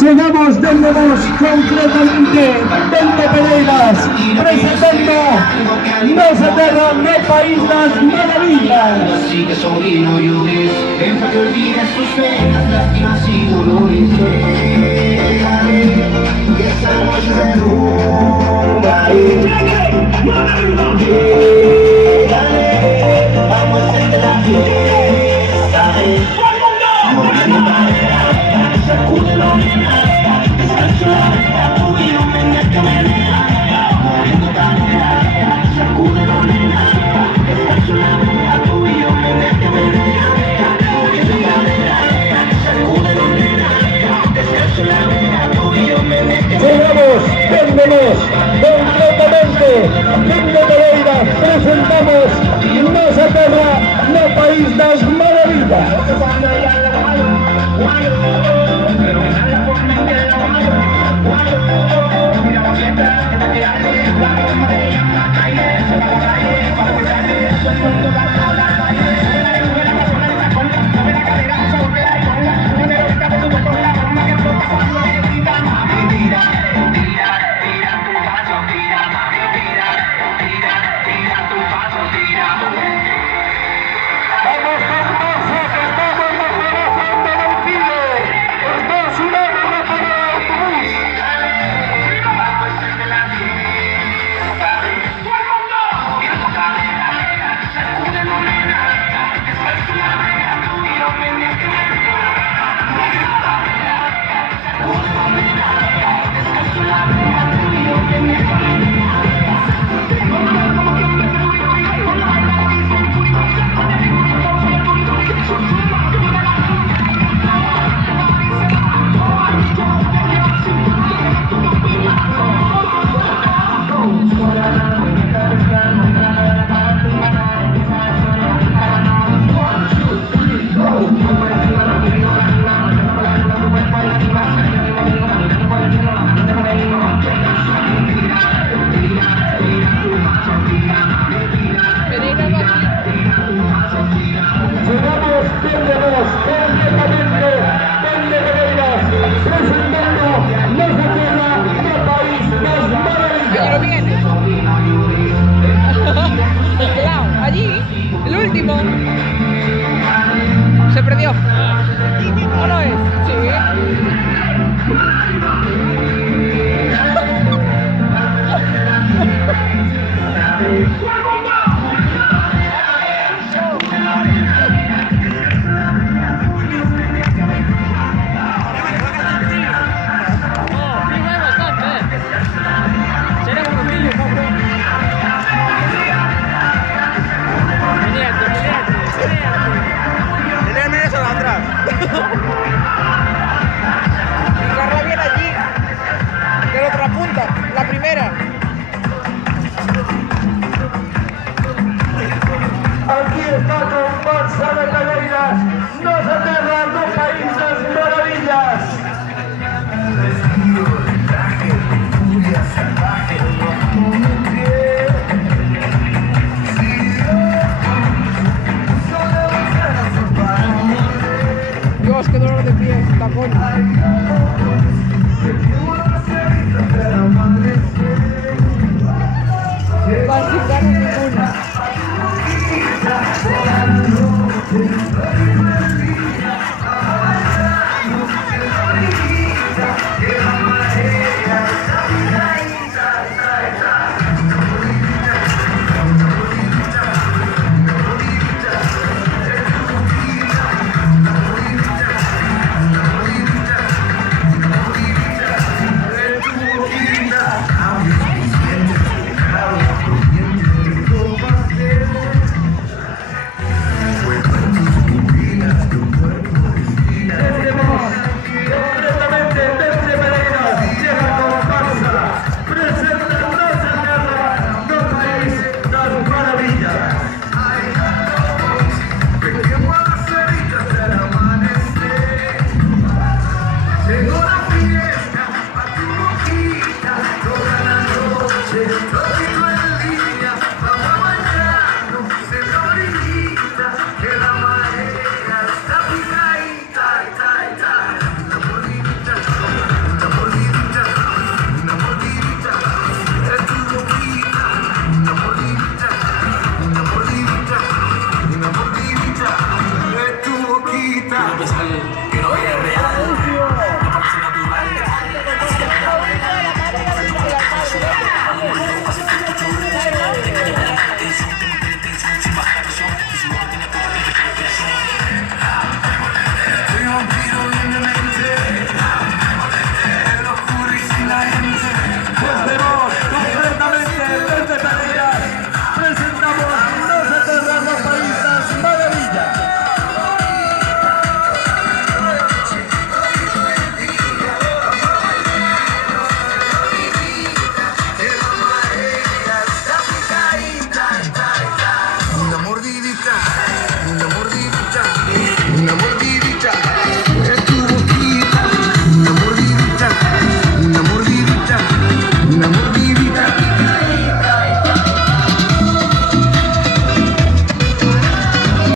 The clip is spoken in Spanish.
Llegamos donde vos concretamente, desde Pereiras, presentando No se aterra, no país las maravillas. Así que sobrino llores, deja que olvides tus penas, lástimas y dolores. Y esta noche se derrumba. Vamos a hacer la fiesta. Moviendo cadera, sacúdelo nena. Descanso la vea, tú y yo que me deja. Moviendo cadera, sacúdelo nena. Descanso la vea, tú y yo que me deja. Moviendo cadera, sacúdelo nena. Descanso la vea, tú y yo Llegamos, véndenos, concretamente, desde Pereiras, presentamos No se aterra, no país las maravillas. Se perdió. ¿O no es? Sí. Carla viene allí, de la otra punta, la primera. Aquí está comparsa de Pereiras, No se aterra, no país las maravillas. Vestido de traje, furia salvaje, Dios, qué dolor de pies, tapón. Van sin ganas ninguna. Llegó la fiesta.